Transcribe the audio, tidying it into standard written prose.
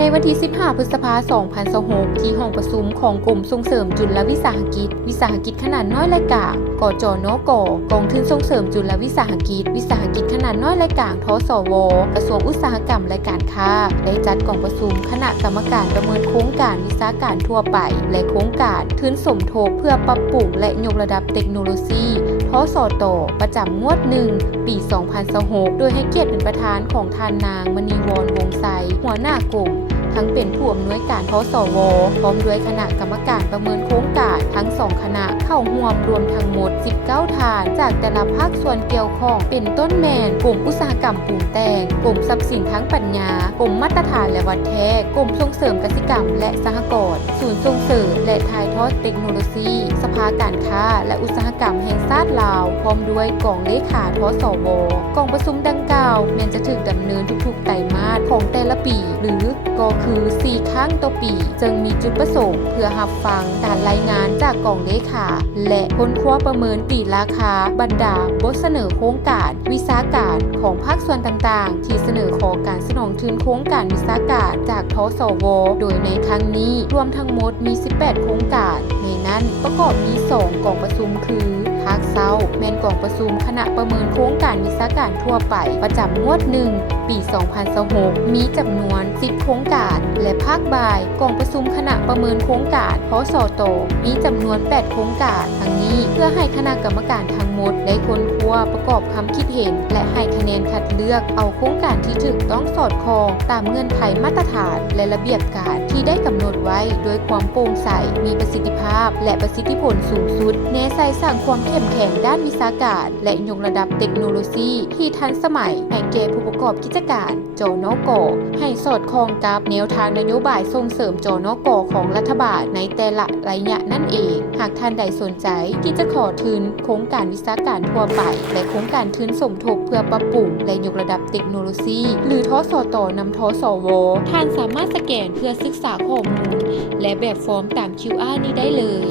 ในวันที่ 15 พฤษภาคม 2026 ที่ห้องประชุมของกรมส่งเสริมจุลวิสาหกิจขนาดน้อยและกลางกจนก.กองทุนส่งเสริมจุลวิสาหกิจขนาดน้อยและกลางทสว.กระทรวงอุตสาหกรรมและการค้าได้จัดกองประชุมคณะกรรมการประเมินโครงการวิสาหการทั่วไปและโครงการทุนสมทบเพื่อปรับปรุงและยกระดับเทคโนโลยีทสต.ประจำงวด 1 ปี 2026 โดยให้เกียรติเป็นประธานของท่านนางมณีวรวงศ์ไซหัวหน้ากลุ่มทั้งเป็นผู้อำนวยการทสว.พร้อมด้วยคณะกรรมการประเมินโครงการทั้ง2คณะเข้าร่วมรวมทั้งหมด19ฐานจากแต่ละภาคส่วนเกี่ยวข้องเป็นต้นแมนกลุ่มอุตสาหกรรมปรุงแต่งกลุ่มทรัพย์สินทั้งปัญญากลุ่มมาตรฐานและวัดแท้กลุ่มส่งเสริมกสิกรรมและสหกรณ์ศูนย์ส่งเสริมและถ่ายทอดเทคโนโลยีสภาการค้าและอุตสาหกรรมแห่งชาติลาวพร้อมด้วยกองเลขาทสว.กองประชุมดังกล่าวแม้จะถูกดำเนินทุกๆไตรมาสของแต่ละปีหรือก็คือ4 ครั้งต่อปีจึงมีจุดประสงค์เพื่อรับฟังการรายงานจากกองเลขาและค้นคว้าประเมินตีราคาบรรดาบทเสนอโครงการวิสาหการของภาคส่วนต่างๆที่เสนอขอการสนองทุนโครงการวิสาหการจากทสว.โดยในครั้งนี้รวมทั้งหมดมี18โครงการในนั้นประกอบมี2กองประชุมคือภาคเซาแม่นกองประชุมคณะประเมินโครงการวิสาหการทั่วไปประจำงวด 1 ปี 2026 มีจำนวน10โครงการและภาคบ่ายกองประชุมคณะประเมินโครงการทสต.มีจำนวน8โครงการทั้งนี้เพื่อให้คณะกรรมการทั้งหมดได้ค้นคว้าประกอบความคิดเห็นและให้คะแนนคัดเลือกเอาโครงการที่ถูกต้องสอดคล้องตามเงื่อนไขมาตรฐานและระเบียบการที่ได้กำหนดไว้โดยความโปร่งใสมีประสิทธิภาพและประสิทธิผลสูงสุดแน่ใส่สร้างความเข้มแข็งด้านวิชาการและยกระดับเทคโนโลยีที่ทันสมัยให้แก่ผู้ประกอบกิจการจนก.ให้สอดคล้องกับแนวทางนโยบายส่งเสริมจนก.ของรัฐบาลในแต่ละระยะนั่นเองหากท่านใดสนใจที่จะขอทุนโครงการวิสาหการทั่วไปและโครงการทุนสมทบเพื่อปรับปรุงและยกระดับเทคโนโลยีหรือทสต.นำทสว.ท่านสามารถสแกนเพื่อศึกษาข้อมูลและแบบฟอร์มตาม QR นี้ได้เลย